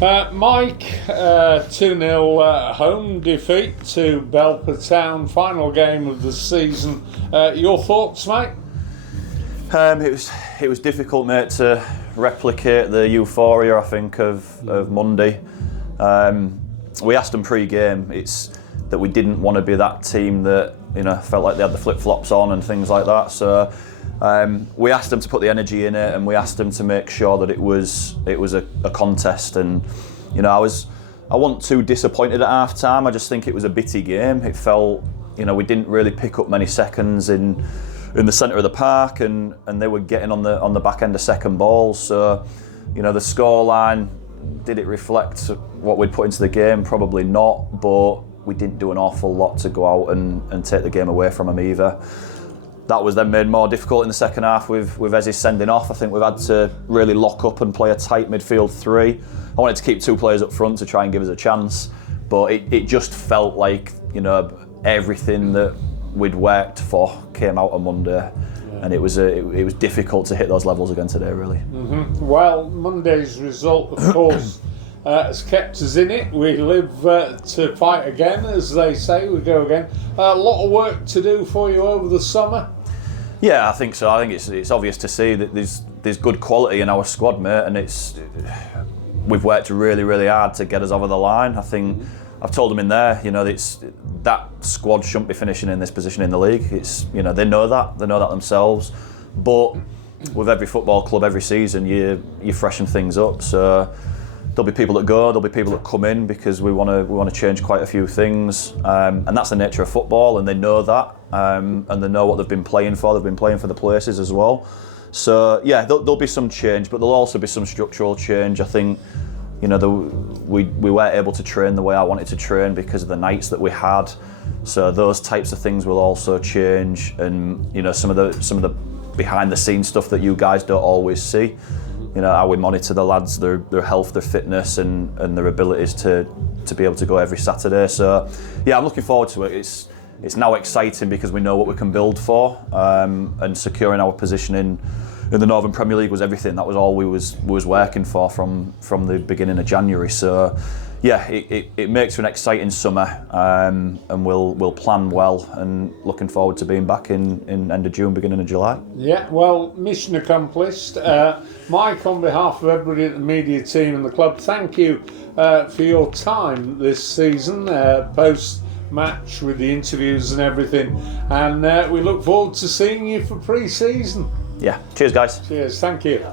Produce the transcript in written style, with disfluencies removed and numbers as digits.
Mike, 2-0 home defeat to Belper Town, final game of the season. Your thoughts, mate? It was difficult, mate, to replicate the euphoria, I think, of Monday. We asked them pre-game. It's that we didn't want to be that team that felt like they had the flip-flops on and things like that. So we asked them to put the energy in it, and we asked them to make sure that it was a contest. And I wasn't too disappointed at half time. I just think it was a bitty game. It felt we didn't really pick up many seconds in the centre of the park, and they were getting on the back end of second balls. So the scoreline, did it reflect what we'd put into the game? Probably not, but we didn't do an awful lot to go out and take the game away from them either. That was then made more difficult in the second half with Eze sending off. I think we've had to really lock up and play a tight midfield three. I wanted to keep two players up front to try and give us a chance, but it just felt like everything that we'd worked for came out on Monday. And it was difficult to hit those levels again today, really. Mm-hmm. Well, Monday's result, of course, has kept us in it. We live to fight again, as they say. We go again. A lot of work to do for you over the summer. Yeah, I think so. I think it's obvious to see that there's good quality in our squad, mate, and we've worked really, really hard to get us over the line. I think I've told them in there, that squad shouldn't be finishing in this position in the league. It's they know that themselves. But with every football club, every season, you freshen things up. So there'll be people that go, there'll be people that come in because we want to change quite a few things, and that's the nature of football, and they know that, and they know what they've been playing for. They've been playing for the places as well. So yeah, there'll be some change, but there'll also be some structural change. I think we weren't able to train the way I wanted to train because of the nights that we had. So those types of things will also change, and some of the behind the scenes stuff that you guys don't always see. How we monitor the lads, their health, their fitness, and their abilities to be able to go every Saturday. So yeah, I'm looking forward to it. It's now exciting because we know what we can build for, and securing our position in the Northern Premier League was everything. That was all we was working for from the beginning of January. So yeah, it makes for an exciting summer, and we'll plan well, and looking forward to being back in end of June, beginning of July. Yeah, well, mission accomplished. Mike, on behalf of everybody at the media team and the club, thank you for your time this season, post-match with the interviews and everything. And we look forward to seeing you for pre-season. Yeah, cheers guys. Cheers, thank you.